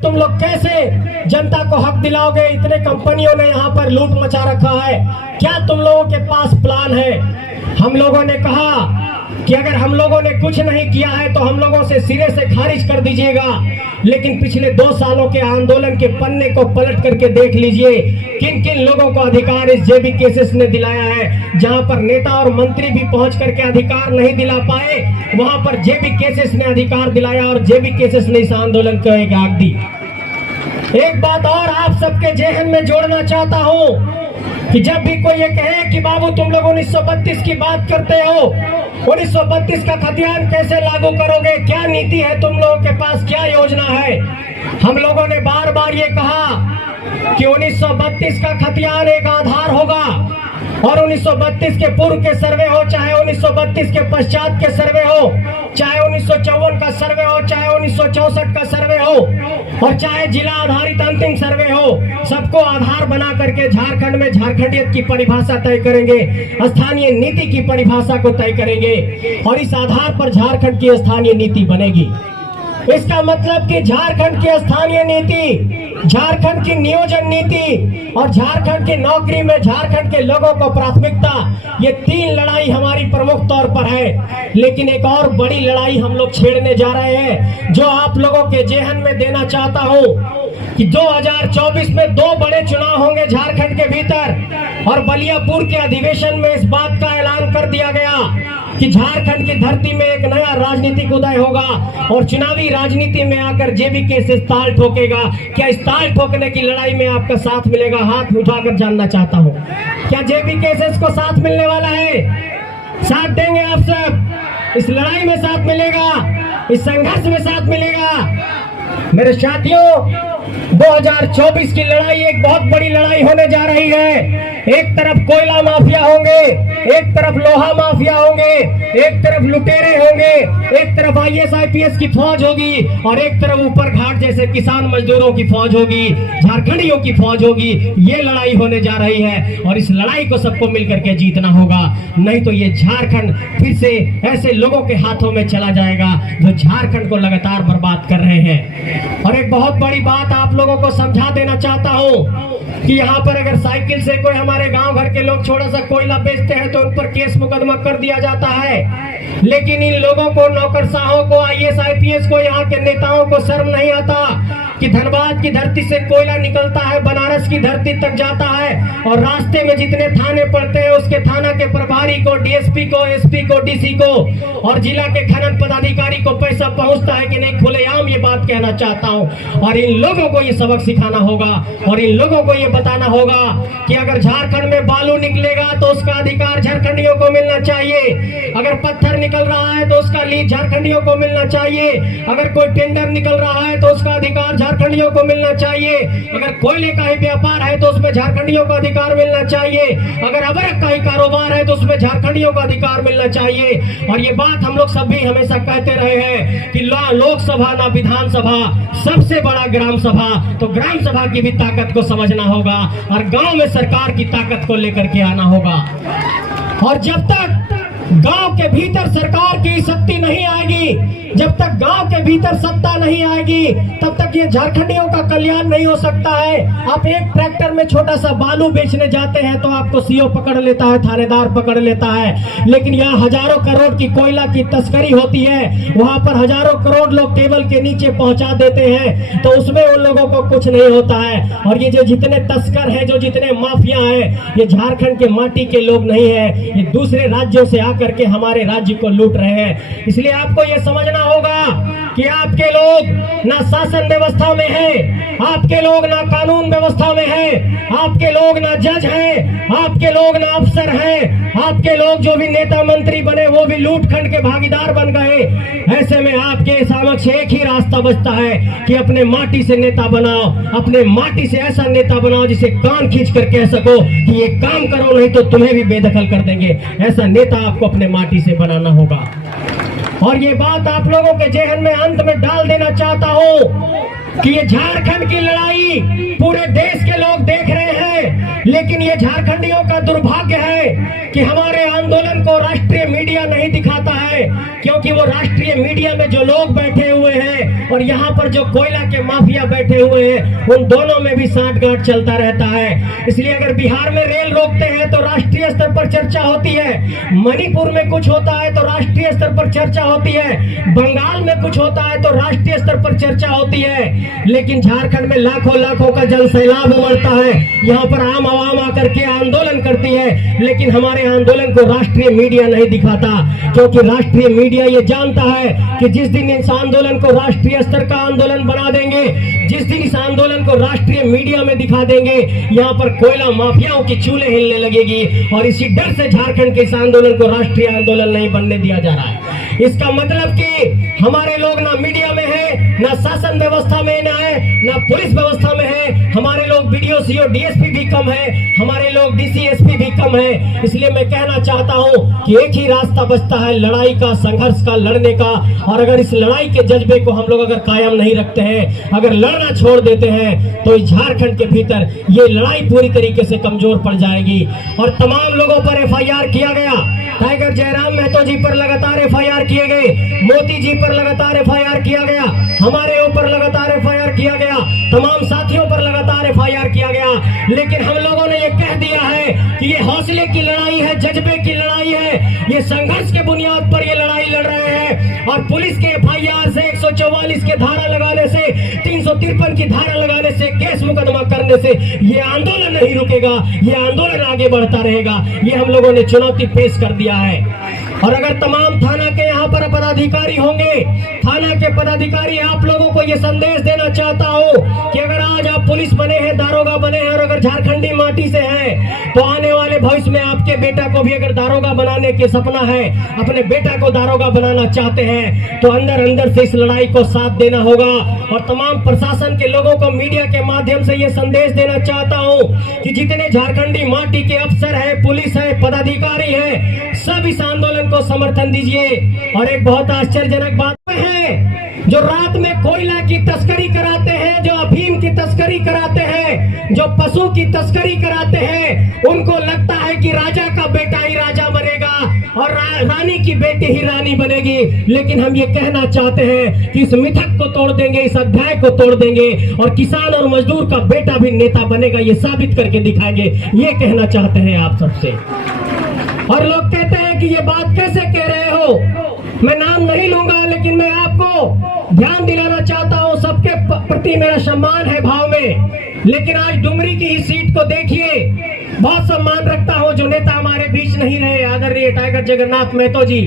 तुम लोग कैसे जनता को हक दिलाओगे? इतने कंपनियों ने यहाँ पर लूट मचा रखा है, क्या तुम लोगों के पास प्लान है? हम लोगों ने कहा कि अगर हम लोगों ने कुछ नहीं किया है तो हम लोगों से सिरे से खारिज कर दीजिएगा, लेकिन पिछले 2 सालों के आंदोलन के पन्ने को पलट करके देख लीजिए किन किन लोगों को अधिकार इस जेबी केसेस ने दिलाया है। जहां पर नेता और मंत्री भी पहुंच करके अधिकार नहीं दिला पाए, वहां पर जेबी केसेस ने अधिकार दिलाया और जेबी केसेस ने इस आंदोलन को एक आग दी। एक बात और आप सबके जेहन में जोड़ना चाहता हूं कि जब भी कोई ये कहे कि बाबू तुम लोग 1932 की बात करते हो, 1932 का खतियान कैसे लागू करोगे, क्या नीति है तुम लोगों के पास, क्या योजना है? हम लोगों ने बार बार ये कहा कि 1932 का खतियान एक आधार होगा और 1932 के पूर्व के सर्वे हो, चाहे 1932 के पश्चात के सर्वे हो, चाहे 1954 का सर्वे हो, चाहे 1964 का सर्वे हो और चाहे जिला आधारित अंतिम सर्वे हो, सबको आधार बना करके झारखंड में झारखंडियत की परिभाषा तय करेंगे, स्थानीय नीति की परिभाषा को तय करेंगे और इस आधार पर झारखंड की स्थानीय नीति बनेगी। इसका मतलब कि झारखंड की स्थानीय नीति, झारखंड की नियोजन नीति और झारखंड की नौकरी में झारखंड के लोगों को प्राथमिकता, ये 3 लड़ाई हमारी प्रमुख तौर पर है। लेकिन एक और बड़ी लड़ाई हम लोग छेड़ने जा रहे हैं, जो आप लोगों के जेहन में देना चाहता हूं कि 2024 में 2 बड़े चुनाव होंगे झारखंड के भीतर और बलियापुर के अधिवेशन में इस बात का ऐलान कर दिया गया कि झारखंड की धरती में एक नया राजनीतिक उदय होगा और चुनावी राजनीति में आकर जेबी केसेस ताल ठोकेगा। क्या इस ताल ठोकने की लड़ाई में आपका साथ मिलेगा? हाथ उठाकर जानना चाहता हूं, क्या जेबी केसेस को साथ मिलने वाला है? साथ देंगे आप सब? इस लड़ाई में साथ मिलेगा, इस संघर्ष में साथ मिलेगा? मेरे साथियों, 2024 की लड़ाई एक बहुत बड़ी लड़ाई होने जा रही है। एक तरफ कोयला माफिया होंगे, एक तरफ लोहा माफिया होंगे, एक तरफ लुटेरे होंगे, एक तरफ IAS IPS की फौज होगी और एक तरफ ऊपर घाट जैसे किसान मजदूरों की फौज होगी, झारखंडियों की फौज होगी। ये लड़ाई होने जा रही है और इस लड़ाई को सबको मिलकर के जीतना होगा, नहीं तो ये झारखंड फिर से ऐसे लोगों के हाथों में चला जाएगा जो झारखंड को लगातार बर्बाद कर रहे हैं। और एक बहुत बड़ी बात आप लोगों को समझा देना चाहता हूं कि यहाँ पर अगर साइकिल से कोई हमारे गांव घर के लोग थोड़ा सा कोयला बेचते हैं तो उन पर केस मुकदमा कर दिया जाता है, लेकिन इन लोगों को, नौकरशाहों को, IAS IPS को, यहाँ के नेताओं को शर्म नहीं आता कि धनबाद की धरती से कोयला निकलता है, बनारस की धरती तक जाता है और रास्ते में जितने थाने पड़ते हैं उसके थाना के प्रभारी को, DSP को, SP को, DC को और जिला के खनन पदाधिकारी को पैसा पहुंचता है कि नहीं? खुलेआम ये बात कहना चाहता हूं और इन लोगों को ये सबक सिखाना होगा और इन लोगों को ये बताना होगा कि अगर झारखंड में बालू निकलेगा तो उसका अधिकार झारखंडियों को मिलना चाहिए, अगर पत्थर निकल रहा है तो उसका लीज झारखंडियों को मिलना चाहिए, अगर कोई टेंडर निकल रहा है तो उसका अधिकार झारखंडियों को मिलना चाहिए, अगर कोयले का ही व्यापार है तो उसमें झारखंडियों को अधिकार मिलना चाहिए, अगर अवैध का ही कारोबार है तो उसमें झारखंडियों को अधिकार मिलना चाहिए। और ये बात हम लोग सभी हमेशा कहते रहे हैं कि लोकसभा ना विधानसभा, सबसे बड़ा ग्राम सभा, तो ग्राम सभा की भी ताकत को समझना होगा और गांव में सरकार की ताकत को लेकर के आना होगा। और जब तक गांव के भीतर सरकार की शक्ति नहीं आएगी, जब तक गांव के भीतर सत्ता नहीं आएगी, तब तक ये झारखंडियों का कल्याण नहीं हो सकता है। आप एक ट्रैक्टर में छोटा सा बालू बेचने जाते हैं तो आपको CO पकड़ लेता है, थानेदार पकड़ लेता है, लेकिन यहाँ हजारों करोड़ की कोयला की तस्करी होती है, वहां पर हजारों करोड़ लोग टेबल के नीचे पहुंचा देते हैं तो उसमें उन लोगों को कुछ नहीं होता है। और ये जो जितने तस्कर हैं, जो जितने माफिया हैं, ये झारखंड के माटी के लोग नहीं है, ये दूसरे राज्यों से करके हमारे राज्य को लूट रहे हैं। इसलिए आपको यह समझना होगा कि आपके लोग ना शासन व्यवस्था में हैं, आपके लोग ना कानून व्यवस्था में हैं, आपके लोग ना जज हैं, आपके लोग ना अफसर हैं, आपके लोग जो भी नेता मंत्री बने वो भी लूटखंड के भागीदार बन गए। ऐसे में आपके समक्ष एक ही रास्ता बचता है कि अपने माटी से नेता बनाओ, अपने माटी से ऐसा नेता बनाओ जिसे कान खींच कर कह सको कि ये काम करो नहीं तो तुम्हें भी बेदखल कर देंगे। ऐसा नेता आपको अपने माटी से बनाना होगा। और ये बात आप लोगों के जेहन में अंत में डाल देना चाहता हूं कि ये झारखंड की लड़ाई पूरे देश के लोग देख रहे हैं, लेकिन ये झारखंडियों का दुर्भाग्य है कि हमारे आंदोलन को राष्ट्रीय मीडिया नहीं दिखाता है, क्योंकि वो राष्ट्रीय मीडिया में जो लोग बैठे हुए हैं और यहाँ पर जो कोयला के माफिया बैठे हुए हैं, उन दोनों में भी सांठगांठ चलता रहता है। इसलिए अगर बिहार में रेल रोकते हैं तो राष्ट्रीय स्तर पर चर्चा होती है, मणिपुर में कुछ होता है तो राष्ट्रीय स्तर पर चर्चा होती है, बंगाल में कुछ होता है तो राष्ट्रीय स्तर पर चर्चा होती है, लेकिन झारखंड में लाखों लाखों का जन सैलाब उमड़ता है। यहाँ पर आम आवाम आकर के आंदोलन करती है, लेकिन हमारे आंदोलन को राष्ट्रीय मीडिया नहीं दिखाता, क्योंकि राष्ट्रीय मीडिया ये जानता है कि जिस दिन इस आंदोलन को राष्ट्रीय स्तर का आंदोलन बना देंगे, जिस दिन इस आंदोलन को राष्ट्रीय मीडिया में दिखा देंगे, यहाँ पर कोयला माफियाओं की चूल्हे हिलने लगेगी। और इसी डर से झारखंड के इस आंदोलन को राष्ट्रीय आंदोलन नहीं बनने दिया जा रहा है। इसका मतलब कि हमारे लोग ना मीडिया में है, ना शासन व्यवस्था में ना है, ना पुलिस व्यवस्था में है। हमारे लोग बीडीओ सीओ डीएसपी भी कम है, हमारे लोग डीसीएसपी भी कम है। इसलिए मैं कहना चाहता हूँ कि एक ही रास्ता बचता है लड़ाई का, संघर्ष का, लड़ने का। और अगर इस लड़ाई के जज्बे को हम लोग अगर कायम नहीं रखते हैं, अगर लड़ना छोड़ देते हैं, तो इस झारखंड के भीतर ये लड़ाई पूरी तरीके से कमजोर पड़ जाएगी। और तमाम लोगों पर एफआईआर किया गया, टाइगर जयराम महतो जी पर लगातार एफआईआर किए गए, मोती जी पर लगातार एफआईआर किया गया, हमारे ऊपर लगातार एफआईआर किया गया, तमाम साथियों पर लगातार एफआईआर किया गया। लेकिन हम लोगों ने ये कह दिया है कि ये हौसले की लड़ाई है, जज्बे की लड़ाई है, ये संघर्ष के बुनियाद पर ये लड़ाई लड़ रहे हैं। और पुलिस के एफआईआर से, 144 के धारा लगाने से, 353 की धारा लगाने से, केस मुकदमा करने से ये आंदोलन नहीं रुकेगा, ये आंदोलन आगे बढ़ता रहेगा। ये हम लोगों ने चुनौती पेश कर दिया है। और अगर तमाम थाना के यहाँ पर पदाधिकारी होंगे, थाना के पदाधिकारी आप लोगों को ये संदेश देना चाहता हूँ कि अगर आज आप पुलिस बने हैं, दारोगा बने हैं और अगर झारखंडी माटी से हैं, तो आने वाले भविष्य में आपके बेटा को भी अगर दारोगा बनाने के सपना है, अपने बेटा को दारोगा बनाना चाहते हैं, तो अंदर अंदर से इस लड़ाई को साथ देना होगा। और तमाम प्रशासन के लोगों को मीडिया के माध्यम से ये संदेश देना चाहता हूँ कि जितने झारखंडी माटी के अफसर है, पुलिस है, पदाधिकारी है, सब इस आंदोलन को समर्थन दीजिए। और एक बहुत आश्चर्यजनक बात है, जो रात में कोयला की तस्करी कराते हैं, जो अफीम की तस्करी कराते हैं, जो पशु की तस्करी कराते हैं, उनको लगता है कि राजा का बेटा ही राजा बनेगा और रानी की बेटी ही रानी बनेगी। लेकिन हम ये कहना चाहते हैं कि इस मिथक को तोड़ देंगे, इस अध्याय को तोड़ देंगे और किसान और मजदूर का बेटा भी नेता बनेगा, ये साबित करके दिखाएंगे। ये कहना चाहते हैं आप सबसे। और लोग कहते हैं कि ये बात कैसे कह रहे हो, मैं नाम नहीं लूंगा, लेकिन मैं आपको ध्यान दिलाना चाहता हूं, सबके प्रति मेरा सम्मान है भाव में। लेकिन आज डुमरी की ही सीट को देखिए, बहुत सम्मान रखता हूं, जो नेता हमारे बीच नहीं रहे, आदरणीय टाइगर जगन्नाथ महतो जी।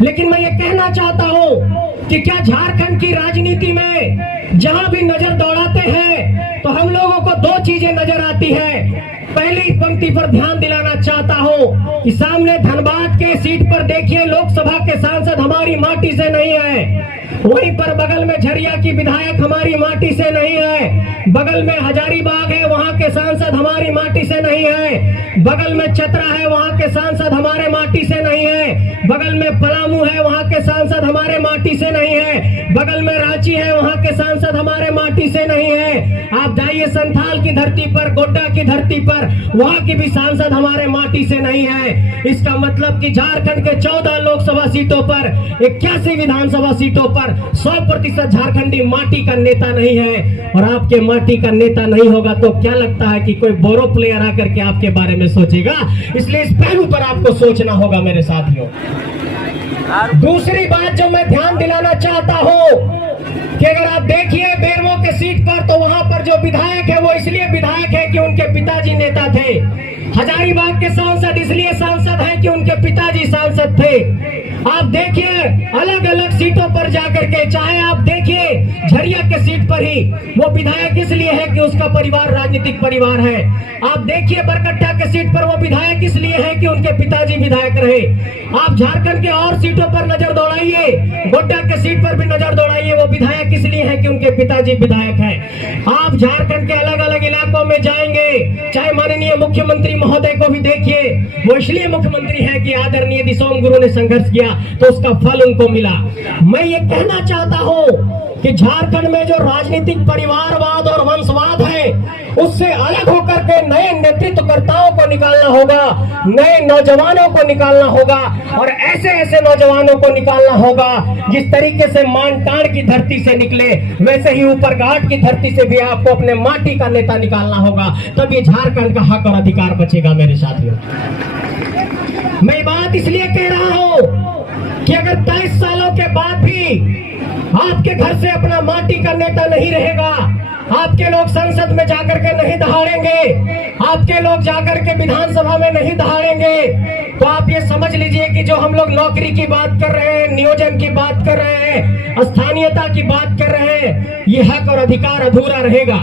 लेकिन मैं ये कहना चाहता हूं कि क्या झारखंड की राजनीति में जहां भी नजर दौड़ाते हैं तो हम लोगों को दो चीजें नजर आती है। पहली पंक्ति पर ध्यान दिलाना चाहता हूं कि सामने धनबाद के सीट पर देखिए, लोकसभा के सांसद हमारी माटी से नहीं है। वहीं पर बगल में झरिया की विधायक हमारी माटी से नहीं है, बगल में हजारीबाग है, वहां के सांसद हमारी माटी से नहीं है, बगल में चतरा है, वहां के सांसद हमारे माटी से नहीं है, बगल में पलामू है, वहां के सांसद हमारे माटी से नहीं है, बगल में रांची है, वहां के सांसद हमारे माटी से नहीं है। आप जाइए संथाल की धरती पर, गोड्डा की धरती पर, वहां की भी सांसद हमारे माटी से नहीं है। इसका मतलब कि झारखंड के 14 लोकसभा सीटों पर, 81 विधानसभा सीटों पर 100% झारखंडी माटी का नेता नहीं है। और आपके माटी का नेता नहीं होगा तो क्या लगता है कि कोई बोरो प्लेयर आकर के आपके बारे में सोचेगा? इसलिए इस पहलू पर आपको सोचना होगा मेरे साथियों। दूसरी बात जो मैं ध्यान दिलाना चाहता हूं कि अगर आप देखिए बेरमो के सीट पर, तो वहां पर जो विधायक है वो इसलिए विधायक है कि उनके पिताजी नेता थे। हजारीबाग के सांसद इसलिए सांसद हैं कि उनके पिताजी सांसद थे। आप देखिए अलग अलग सीटों पर जाकर के, चाहे आप देखिए झरिया के सीट पर ही वो विधायक इसलिए है कि उसका परिवार राजनीतिक परिवार है। आप देखिए बरकट्टा के सीट पर वो विधायक इसलिए है कि उनके पिताजी विधायक रहे। आप झारखंड के और सीटों पर नजर दौड़ाइए, गोड्डा के सीट पर भी नजर दौड़ाइए, वो विधायक इसलिए है कि उनके पिताजी विधायक हैं। आप झारखंड के अलग अलग इलाकों में जाएंगे, चाहे माननीय मुख्यमंत्री महोदय को भी देखिए, वो इसलिए मुख्यमंत्री है कि आदरणीय दिसोम गुरु ने संघर्ष किया तो उसका फल उनको मिला। मैं ये कहना चाहता हूं कि झारखंड में जो राजनीतिक परिवारवाद और वंशवाद है, उससे अलग होकर पे नए नेतृत्वकर्ताओं को निकालना होगा, नए नौजवानों को निकालना होगा और ऐसे ऐसे नौजवानों को निकालना होगा जिस तरीके से मानटाड़ की धरती से निकले वैसे ही ऊपर घाट की धरती से भी आपको अपने माटी का नेता निकालना होगा, तब ये झारखंड का हक और अधिकार बचेगा। मेरे साथियों, मैं ये बात इसलिए कह रहा हूं कि अगर 23 सालों के बाद भी आपके घर से अपना माटी का नेता नहीं रहेगा, आपके लोग संसद में जाकर के नहीं दहाड़ेंगे, आपके लोग जाकर के विधानसभा में नहीं दहाड़ेंगे, तो आप ये समझ लीजिए कि जो हम लोग नौकरी की बात कर रहे हैं, नियोजन की बात कर रहे हैं, स्थानीयता की बात कर रहे हैं, ये हक और अधिकार अधूरा रहेगा।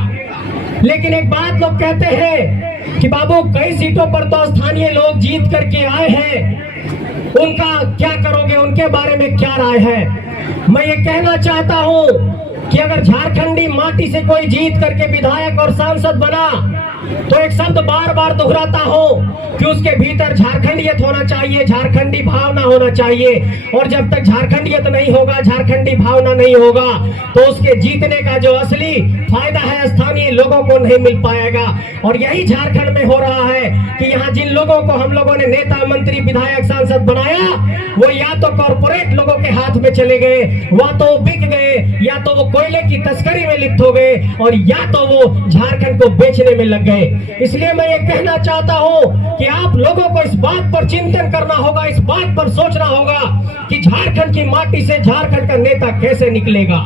लेकिन एक बात लोग कहते हैं कि बाबू कई सीटों पर तो स्थानीय लोग जीत करके आए हैं, उनका क्या करोगे, उनके बारे में क्या राय है? मैं ये कहना चाहता हूं कि अगर झारखंडी माटी से कोई जीत करके विधायक और सांसद बना तो एक शब्द बार बार दोहराता हूं कि उसके भीतर झारखंडियत होना चाहिए, झारखंडी भावना होना चाहिए। और जब तक झारखंडियत नहीं होगा, झारखंडी भावना नहीं होगा, तो उसके जीतने का जो असली फायदा है स्थानीय लोगों को नहीं मिल पाएगा। और यही झारखंड में हो रहा है कि यहाँ जिन लोगों को हम लोगों ने नेता, मंत्री, विधायक, सांसद बनाया, वो या तो कॉर्पोरेट लोगों के हाथ में चले गए, या तो वो बिक गए, या तो वो कोयले की तस्करी में लिप्त हो गए, और या तो वो झारखंड को बेचने में लग गए। इसलिए मैं ये कहना चाहता हूं कि आप लोगों को इस बात पर चिंतन करना होगा, इस बात पर सोचना होगा कि झारखंड की माटी से झारखंड का नेता कैसे निकलेगा।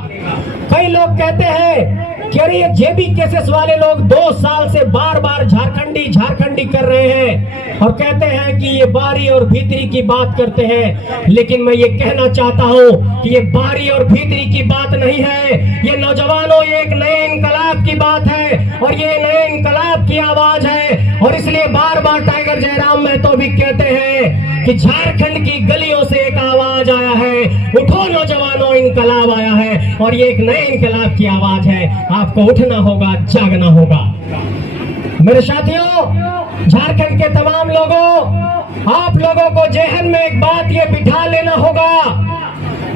कई लोग कहते हैं कि अरे ये जेबी केसेस वाले लोग 2 साल से बार बार झारखंडी झारखंडी कर रहे हैं और कहते हैं कि ये बारी और भीतरी की बात करते हैं। लेकिन मैं ये कहना चाहता हूं कि ये बारी और भीतरी की बात नहीं है, ये नौजवानों, ये एक नए इनकलाब की बात है और ये नए इनकलाब की आवाज है। और इसलिए बार बार टाइगर जयराम महतो भी कहते हैं कि झारखंड की गलियों से एक आवाज आया है, उठो नौजवानों, इनकलाब आया है। और ये एक नए इनकलाब की आवाज है, आपको उठना होगा, जागना होगा। मेरे साथियों, झारखंड के तमाम लोगों, आप लोगों को जहन में एक बात ये बिठा लेना होगा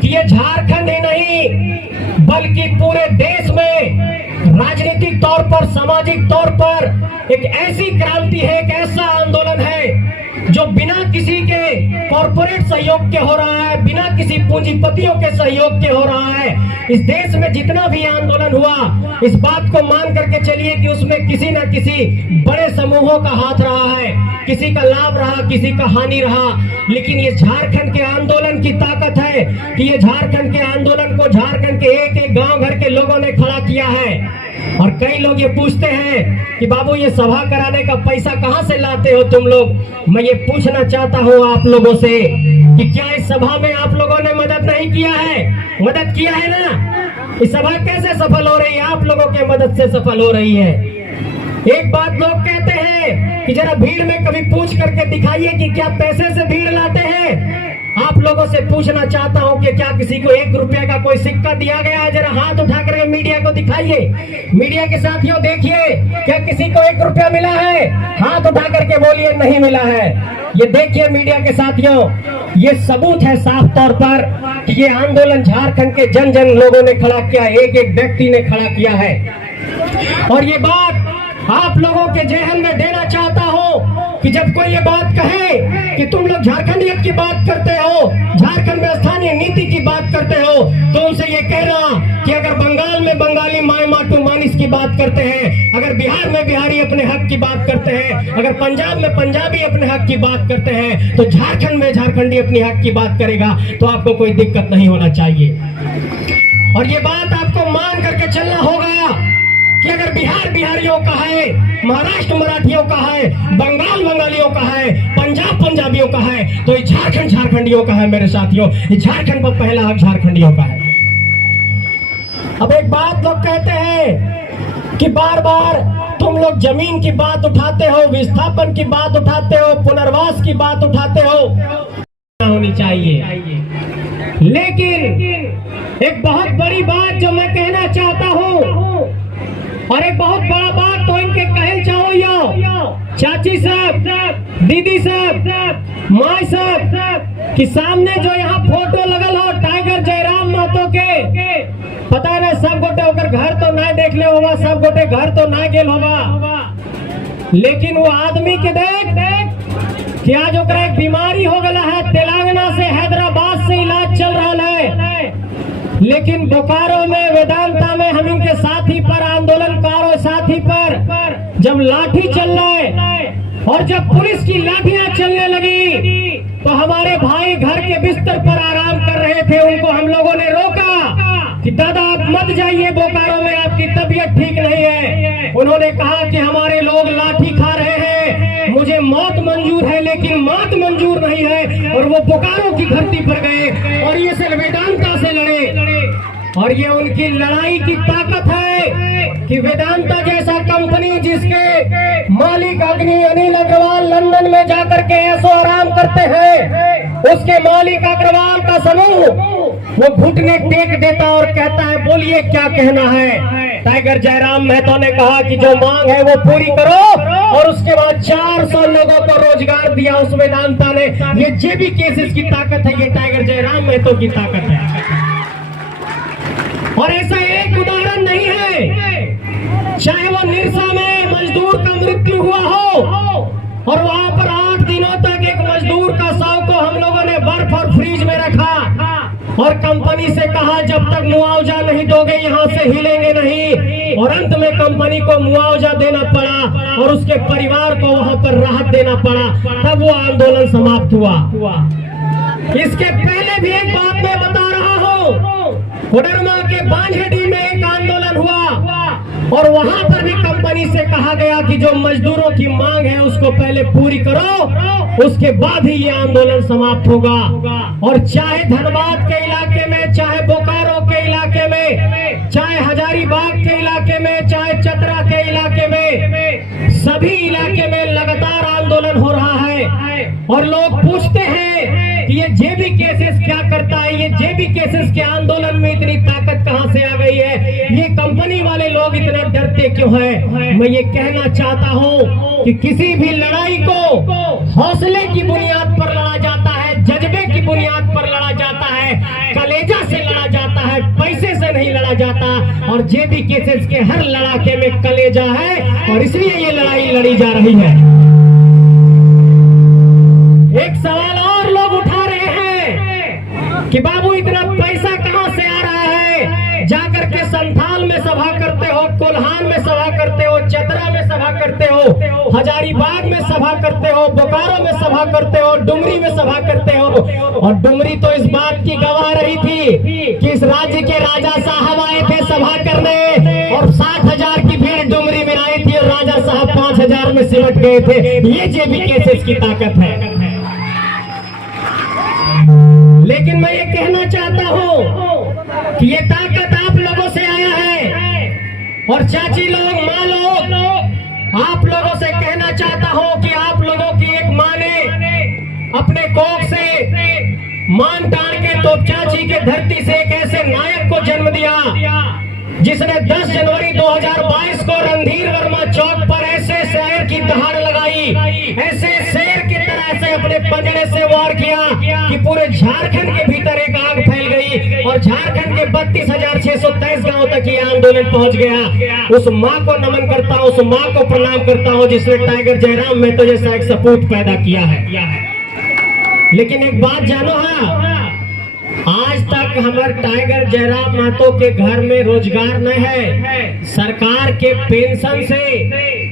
कि ये झारखंड ही नहीं बल्कि पूरे देश में राजनीतिक तौर पर, सामाजिक तौर पर एक ऐसी क्रांति है, एक ऐसा आंदोलन है जो बिना किसी के कॉर्पोरेट सहयोग के हो रहा है, बिना किसी पूंजीपतियों के सहयोग के हो रहा है। इस देश में जितना भी आंदोलन हुआ, इस बात को मान करके चलिए कि उसमें किसी न किसी बड़े समूहों का हाथ रहा है, किसी का लाभ रहा, किसी का हानि रहा। लेकिन ये झारखंड के आंदोलन की ताकत है कि ये झारखंड के आंदोलन को झारखंड के एक एक गांव घर के लोगों ने खड़ा किया है। और कई लोग ये पूछते हैं कि बाबू ये सभा कराने का पैसा कहां से लाते हो तुम लोग? मैं ये पूछना चाहता हूं आप लोगों से कि क्या इस सभा में आप लोगों ने मदद नहीं किया है? मदद किया है ना? इस सभा कैसे सफल हो रही है? आप लोगों के मदद से सफल हो रही है। एक बात लोग कहते हैं कि जरा भीड़ में कभी पूछ करके दिखाइए कि क्या पैसे से भीड़ लाते हैं। आप लोगों से पूछना चाहता हूं कि क्या किसी को 1 रुपया का कोई सिक्का दिया गया है? जरा हाथ उठा कर मीडिया को दिखाइए। मीडिया के साथियों देखिए, क्या किसी को 1 रुपया मिला है? हाथ उठा करके बोलिए नहीं मिला है। ये देखिए मीडिया के साथियों, ये सबूत है साफ तौर पर कि ये आंदोलन झारखंड के जन जन लोगों ने खड़ा किया, एक एक व्यक्ति ने खड़ा किया है। और ये बात आप लोगों के जहन में देना चाहता हूं कि जब कोई ये बात कहे कि तुम लोग झारखंडियत की बात करते हो, झारखंड में स्थानीय नीति की बात करते हो, तो उनसे ये कहना कि अगर बंगाल में बंगाली माय माटू मानिस की बात करते हैं, अगर बिहार में बिहारी अपने हक की बात करते हैं, अगर पंजाब में पंजाबी अपने हक की बात करते हैं, तो झारखंड में झारखंडी अपने हक की बात करेगा तो आपको कोई दिक्कत नहीं होना चाहिए। और ये बात आपको मान करके चलना होगा कि अगर बिहार बिहारियों का है, महाराष्ट्र मराठियों का है, बंगाल बंगालियों का है, पंजाब पंजाबियों का है, तो ये झारखंड झारखंडियों का है। मेरे साथियों, ये झारखंड पर पहला हक झारखंडियों का है। अब एक बात लोग कहते हैं कि बार बार तुम लोग जमीन की बात उठाते हो, विस्थापन की बात उठाते हो, पुनर्वास की बात उठाते हो, होनी चाहिए। लेकिन एक बहुत बड़ी बात जो मैं कहना चाहता हूं, और एक बहुत बड़ा बात तो इनके कहल चाहो यो चाची साहब, दीदी साहब, माई साहब कि सामने जो यहाँ फोटो लगल हो टाइगर जयराम महतो के, पता है ना सब गोटे होकर घर तो ना देख ले होगा, सब गोटे घर तो ना गेल होगा। लेकिन वो आदमी के देख क्या जो एक बीमारी हो गला है, तेलंगाना से हैदराबाद से इलाज चल रहा है, लेकिन बोकारो में वेदांता में हम इनके साथी पर आंदोलनकारों साथी पर जब लाठी चल रहा है और जब पुलिस की लाठियां चलने लगी तो हमारे भाई घर के बिस्तर पर आराम कर रहे थे, उनको हम लोगों ने रोका कि दादा आप मत जाइए, बोकारो में आपकी तबीयत ठीक नहीं है। उन्होंने कहा कि हमारे लोग लाठी खा रहे हैं, मुझे मौत मंजूर है लेकिन मौत मंजूर नहीं है, और वो बोकारो की धरती पर गए और ये सिर्फ वेदांता से लड़े। और ये उनकी लड़ाई की ताकत है कि वेदांता जैसा कंपनी जिसके मालिक अग्नि अनिल अग्रवाल लंदन में जाकर के ऐसो आराम करते हैं, उसके मालिक अग्रवाल का समूह वो घुटने टेक देता और कहता है बोलिए क्या कहना है। टाइगर जयराम मेहतो ने कहा कि जो मांग है वो पूरी करो, और उसके बाद 400 लोगों को रोजगार दिया उस वेदांता ने। ये जेबी केसेस की ताकत है, ये टाइगर जयराम मेहतो की ताकत है। और ऐसा एक उदाहरण नहीं है, चाहे वो निरसा में मजदूर का मृत्यु हुआ हो और वहां पर 8 दिनों तक एक मजदूर का शव को हम लोगों ने बर्फ और फ्रीज में रखा और कंपनी से कहा जब तक मुआवजा नहीं दोगे यहाँ से हिलेंगे नहीं, और अंत में कंपनी को मुआवजा देना पड़ा और उसके परिवार को वहां पर राहत देना पड़ा, तब वो आंदोलन समाप्त हुआ। इसके पहले भी एक बात मैं बता रहा हूँ, कोडरमा के बांझेडी में एक आंदोलन हुआ और वहां पर भी कंपनी से कहा गया कि जो मजदूरों की मांग है उसको पहले पूरी करो, उसके बाद ही ये आंदोलन समाप्त होगा। और चाहे धनबाद के इलाके में, चाहे बोकारो के इलाके में, चाहे हजारीबाग के इलाके में, चाहे चतरा के इलाके में, सभी इलाके में लगातार आंदोलन हो रहा है। और लोग पूछते हैं कि ये जेबी केसेस क्या करता है, ये जेबी केसेस के आंदोलन में इतनी ताकत कहां से आ गई है, ये कंपनी वाले लोग इतना डरते क्यों हैं। मैं ये कहना चाहता हूं कि किसी भी लड़ाई को हौसले की बुनियाद पर लड़ा जाता है, जज्बे की बुनियाद पर लड़ा जाता है, कलेजा से लड़ा जाता है, पैसे से नहीं लड़ा जाता। और जेबी केसेस के हर लड़ाके में कलेजा है और इसलिए ये लड़ाई लड़ी जा रही है। एक सवाल और लोग उठा रहे हैं कि बाबू इतना पैसा कहां से आ रहा है, जाकर के संथाल में सभा करते हो, कोल्हान में सभा करते हो, चतरा में सभा करते हो, हजारीबाग में सभा करते हो, बोकारो में सभा करते हो, डुमरी में सभा करते हो। और डुमरी तो इस बात की गवाह रही थी कि इस राज्य के राजा साहब आए थे सभा करने और 60,000 की भीड़ डुमरी में आई थी और राजा साहब 5,000 में सिमट गए थे। ये जेबी केसेस की ताकत है। लेकिन मैं ये कहना चाहता हूँ कि ये ताकत आप लोगों से आया है। और चाची लोग, माँ लोग, आप लोगों से कहना चाहता हूँ कि आप लोगों की एक माँ ने अपने कोख से मान टान के तोपचाची के धरती से एक ऐसे नायक को जन्म दिया जिसने 10 जनवरी 2022 को रणधीर वर्मा चौक पर ऐसे शेर की दहाड़ लगाई, ऐसे शेर की तरह से अपने पंजरे से वार किया कि पूरे झारखंड के भीतर एक आग फैल गई और झारखंड के 32,623 गांव तक ये आंदोलन पहुंच गया। उस माँ को नमन करता हूँ, उस माँ को प्रणाम करता हूँ जिसने टाइगर जयराम मेहतो जैसा एक सपूत पैदा किया है। लेकिन एक बात जानो, आज तक हमारे टाइगर जयराम मेहतो के घर में रोजगार नहीं है। सरकार के पेंशन से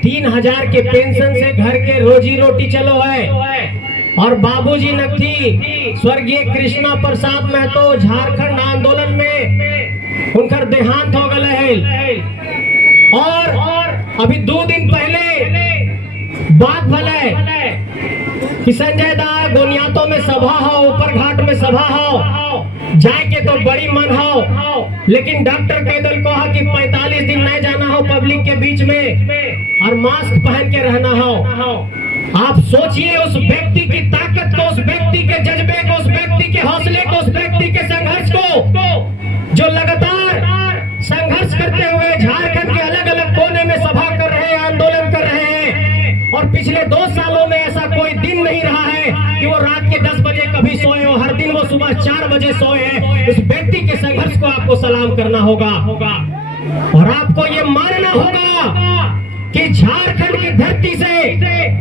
3,000 के पेंशन से घर के रोजी रोटी चलो है। और बाबूजी नक्की स्वर्गीय कृष्णा प्रसाद मेहतो झारखंड आंदोलन में उनका देहांत हो गए है। और अभी 2 दिन पहले बात भले कि संजय दा गोनियातों में सभा हो, ऊपर घाट में सभा हो, जाए के तो बड़ी मन हो, लेकिन डॉक्टर कैदल कहा कि 45 दिन नहीं जाना हो पब्लिक के बीच में और मास्क पहन के रहना हो। आप सोचिए उस व्यक्ति की ताकत को, उस व्यक्ति के जज्बे को, उस व्यक्ति के हौसले को, उस व्यक्ति के संघर्ष को, जो लगातार संघर्ष करते हुए झारखंड के अलग अलग कोने में सभा कर रहे हैं, आंदोलन कर रहे हैं। और पिछले 2 सालों में ऐसा कोई दिन नहीं रहा है कि वो रात के 10 बजे कभी सोए हो, हर दिन वो सुबह 4 बजे सोए हैं। उस व्यक्ति के संघर्ष को आपको सलाम करना होगा और आपको ये मानना होगा कि झारखंड की धरती से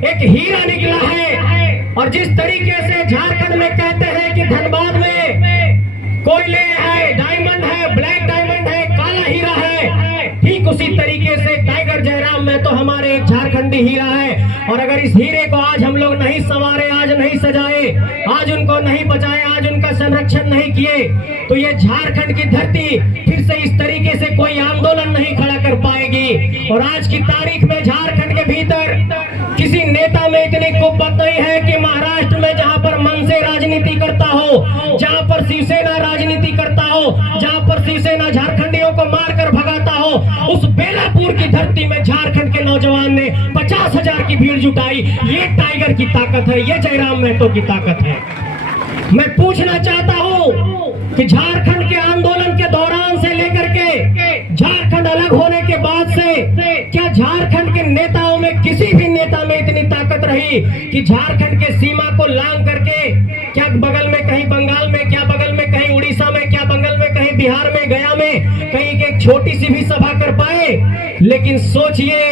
एक हीरा निकला है। और जिस तरीके से झारखंड में कहते हैं कि धनबाद में कोयले है, डायमंड है, ब्लैक डायमंड है, काला हीरा है, ठीक उसी तरीके से टाइगर जयराम में तो हमारे एक झारखंडी हीरा है। और अगर इस हीरे को आज हम लोग नहीं संवारे, आज नहीं सजाए, आज उनको नहीं बचाए, आज उनका संरक्षण नहीं किए, तो ये झारखंड की धरती फिर से इस तरीके से कोई आंदोलन नहीं खड़ा कर पाएगी। और आज की तारीख में झारखंड के भीतर किसी नेता में इतनी कुव्वत नहीं है कि महाराष्ट्र में जहां पर मन से राजनीति करता हो, जहां पर शिवसेना राजनीति करता हो, जहां पर शिवसेना झारखंडियों को मारकर भगाता हो, उस बेलापुर की धरती में झारखंड के नौजवान ने 50,000 की भीड़ जुटाई। ये टाइगर की ताकत है, ये जयराम महतो की ताकत है। मैं पूछना चाहता हूं कि झारखंड के आंदोलन के दौरान से लेकर के झारखंड अलग होने के बाद से क्या झारखंड के नेताओं में किसी भी नेता में इतनी ताकत रही कि झारखंड के सीमा को लांग करके, क्या बगल में कहीं बंगाल में, क्या बगल में कहीं उड़ीसा में, क्या बगल में कहीं बिहार में, गया में कहीं एक छोटी सी भी सभा कर पाए? लेकिन सोचिए,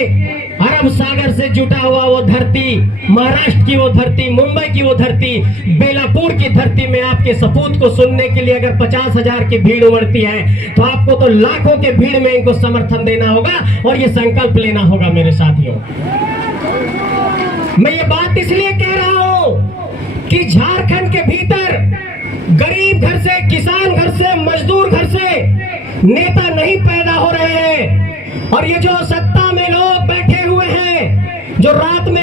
अरब सागर से जुटा हुआ वो धरती, महाराष्ट्र की वो धरती, मुंबई की वो धरती, बेलापुर की धरती में आपके सपूत को सुनने के लिए अगर 50,000 की भीड़ उमड़ती है तो आपको तो लाखों के भीड़ में इनको समर्थन देना होगा और ये संकल्प लेना होगा। मेरे साथियों, मैं ये बात इसलिए कह रहा हूं कि झारखंड के भीतर गरीब घर से, किसान घर से, मजदूर घर से नेता नहीं पैदा हो रहे हैं। और ये जो सत्ता में लोग बैठे हुए हैं, जो रात में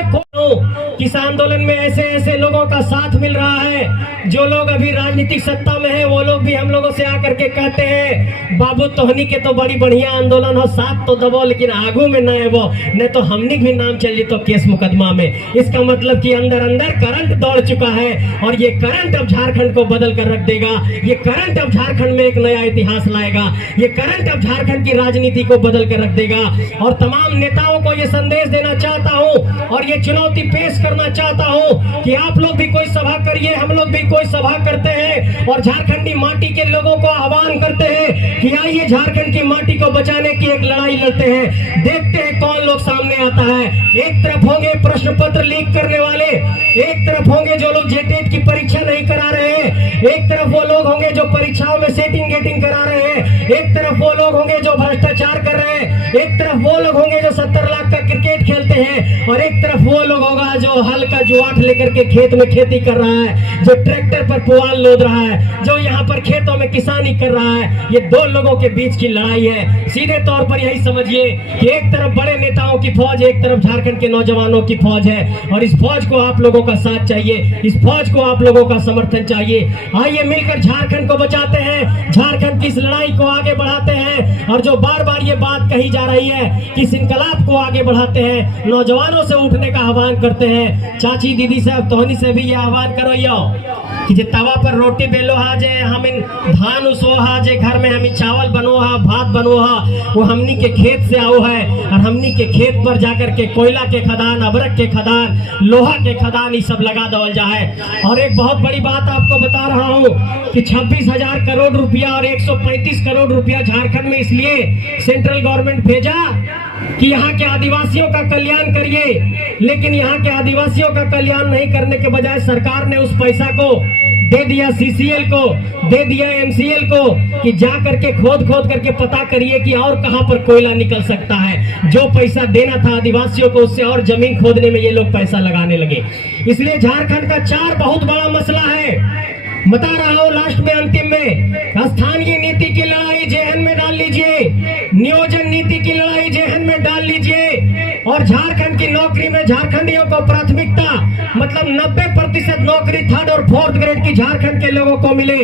किस आंदोलन में ऐसे ऐसे लोगों का साथ मिल रहा है, जो लोग अभी राजनीतिक सत्ता में हैं, वो लोग भी हम लोगों से आकर के कहते हैं, बाबू तोहनी के तो बड़ी बढ़िया आंदोलन हो, साथ तो दबो, लेकिन आगू में न है वो, नहीं तो हमनी भी नाम चल तो केस मुकदमा में। इसका मतलब कि अंदर अंदर करंट दौड़ चुका है और ये करंट अब झारखंड को बदल कर रख देगा। ये करंट अब झारखंड में एक नया इतिहास लाएगा। ये करंट अब झारखंड की राजनीति को बदल कर रख देगा। और तमाम नेताओं को ये संदेश देना चाहता हूँ और ये चुनौती पेश करना चाहता हूं कि आप लोग भी कोई सभा करिए, हम लोग भी कोई सभा करते हैं और झारखंडी माटी के लोगों को आह्वान करते हैं कि आइए झारखंड की माटी को बचाने की एक लड़ाई लड़ते हैं। देखते हैं कौन लोग सामने आता है। एक तरफ होंगे प्रश्न पत्र लीक करने वाले, एक तरफ होंगे जो लोग जेटेट की परीक्षा नहीं करा रहे हैं, एक तरफ वो लोग होंगे जो परीक्षाओं में सेटिंग गेटिंग करा रहे हैं, एक तरफ वो लोग होंगे जो भ्रष्टाचार कर रहे हैं, एक तरफ वो लोग होंगे जो 70 लाख का क्रिकेट खेलते हैं और एक तरफ वो लोग होगा जो हल का जुआट लेकर के खेत में खेती कर रहा है, जो ट्रैक्टर पर पुआल लोद रहा है, जो यहाँ पर खेतों में किसानी कर रहा है। ये दो लोगों के बीच की लड़ाई है। सीधे तौर पर यही समझिए कि एक तरफ बड़े नेताओं की फौज, एक तरफ झारखंड के नौजवानों की फौज है और इस फौज को आप लोगों का साथ चाहिए, इस फौज को आप लोगों का समर्थन चाहिए। आइए मिलकर झारखंड को बचाते हैं, झारखंड की इस लड़ाई को आगे बढ़ाते हैं। और जो बार बार ये बात कही जा रही है कि इस इनकलाब को आगे बढ़ाते हैं, नौजवानों से उठने का आह्वान करते हैं। चाची दीदी से, तोहनी से भी ये आह्वान करो कि जे तवा पर रोटी बेलो हा, जे हम धान उसो हा, जे घर में हम चावल बनो हा, भात बनो हा, वो हमनी के खेत से आओ है और हमनी के खेत पर जाकर के कोयला के खदान, अबरक के खदान, लोहा के खदान ये सब लगा दौल जाए। और एक बहुत बड़ी बात आपको बता रहा हूँ कि 26,000 करोड़ रुपया और 135 करोड़ रुपया झारखंड में इसलिए सेंट्रल गवर्नमेंट भेजा कि यहाँ के आदिवासियों का कल्याण करिए। लेकिन यहाँ के आदिवासियों का कल्याण नहीं करने के बजाय सरकार ने उस पैसा को दे दिया सीसीएल को, दे दिया एमसीएल को कि जा करके खोद करके पता करिए कि और कहां पर कोयला निकल सकता है। जो पैसा देना था आदिवासियों को, उससे और जमीन खोदने में ये लोग पैसा लगाने लगे। इसलिए झारखंड का 4 बहुत बड़ा मसला है। बता रहा हूं लास्ट में, अंतिम में, स्थानीय नीति की लड़ाई जेहन में डाल लीजिए, नियोजन नीति की लड़ाई जेहन में डाल लीजिए और झारखंड की नौकरी में झारखंडियों को प्राथमिकता, मतलब 90% नौकरी 3rd और 4th ग्रेड की झारखंड के लोगों को मिले।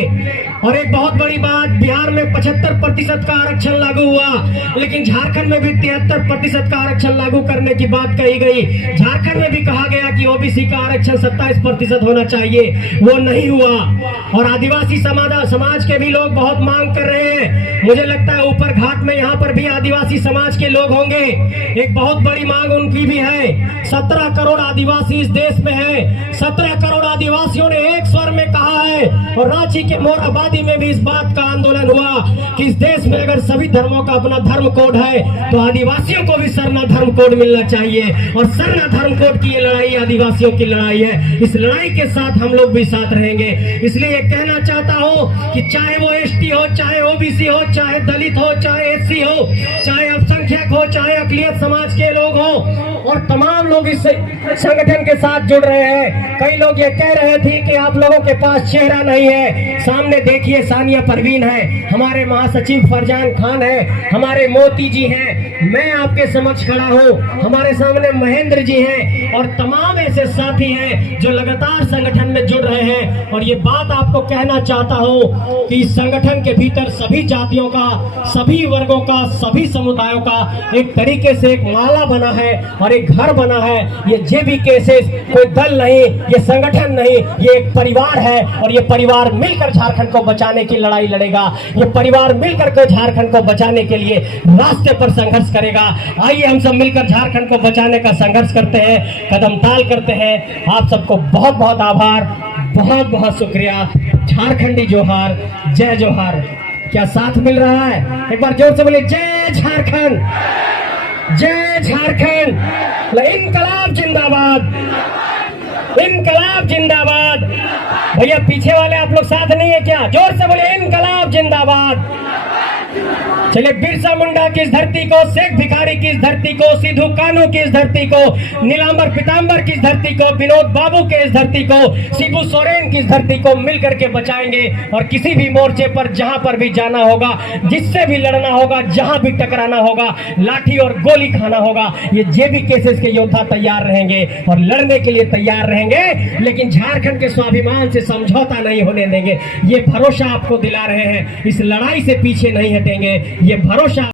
और एक बहुत बड़ी बात, बिहार में 75% का आरक्षण लागू हुआ, लेकिन झारखंड में भी 73% का आरक्षण लागू करने की बात कही गई। झारखंड में भी कहा गया कि ओबीसी का आरक्षण 27% होना चाहिए, वो नहीं हुआ। और आदिवासी समाज के भी लोग बहुत मांग कर रहे हैं। मुझे लगता है ऊपर घाट में यहाँ पर भी आदिवासी समाज के लोग होंगे। एक बहुत बड़ी मांग उनकी भी है। 17 करोड़ आदिवासी इस देश में हैं। 17 करोड़ आदिवासियों ने एक स्वर में कहा है और रांची के मोरहाबादी में भी इस बात का आंदोलन हुआ कि इस देश में अगर सभी धर्मों का अपना धर्म कोड है तो आदिवासियों को भी सरना धर्म कोड मिलना चाहिए। और सरना धर्म कोड की ये लड़ाई आदिवासियों की लड़ाई है। इस लड़ाई के साथ हम लोग भी साथ रहेंगे। इसलिए कहना चाहता हूँ कि चाहे वो एसटी हो, चाहे ओबीसी हो, चाहे दलित हो, चाहे एससी हो, चाहे अल्पसंख्यक हो, चाहे अकलियत समाज के लोग हो, और तमाम लोग इस संगठन के साथ जुड़ रहे हैं। कई लोग ये कह रहे थे कि आप लोगों के पास चेहरा नहीं है। सामने देखिए, सानिया परवीन है, हमारे महासचिव फरजान खान है, हमारे मोती जी हैं, मैं आपके समक्ष खड़ा हूँ, हमारे सामने महेंद्र जी हैं और तमाम ऐसे साथी हैं जो लगातार संगठन में जुड़ रहे हैं। और ये बात आपको कहना चाहता हूँ कि इस संगठन के भीतर सभी जातियों का, सभी वर्गों का, सभी समुदायों का एक तरीके से एक माला बना है और एक घर बना है। ये जेबी केसेस कोई दल नहीं, ये संगठन नहीं, ये एक परिवार है और ये परिवार मिलकर झारखंड को बचाने की लड़ाई लड़ेगा। ये परिवार मिलकर के झारखंड को बचाने के लिए रास्ते पर संघर्ष करेगा। आइए हम सब मिलकर झारखंड को बचाने का संघर्ष करते हैं, कदम ताल करते हैं। आप सबको बहुत बहुत आभार, बहुत बहुत शुक्रिया। झारखंडी जोहार, जय जोहार। क्या साथ मिल रहा है? एक बार जोर से बोलिए, जय झारखंड, जय झारखंड। इनकलाब जिंदाबाद, इनकलाब जिंदाबाद। भैया पीछे वाले आप लोग साथ नहीं है क्या? जोर से बोले, इनकलाब जिंदाबाद। चलिए, बिरसा मुंडा की इस धरती को, शेख भिखारी की इस धरती को, सिद्धू कानू की इस धरती को, नीलांबर पीतांबर की इस धरती को, विनोद बाबू के इस धरती को, शिबू सोरेन की इस धरती को मिलकर के बचाएंगे। और किसी भी मोर्चे पर जहां पर भी जाना होगा, जिससे भी लड़ना होगा, जहां भी टकराना होगा, लाठी और गोली खाना होगा, ये जेबी केसेस के योद्धा तैयार रहेंगे और लड़ने के लिए तैयार रहेंगे। लेकिन झारखंड के स्वाभिमान से समझौता नहीं होने देंगे, ये भरोसा आपको दिला रहे हैं। इस लड़ाई से पीछे नहीं हटेंगे, ये भरोसा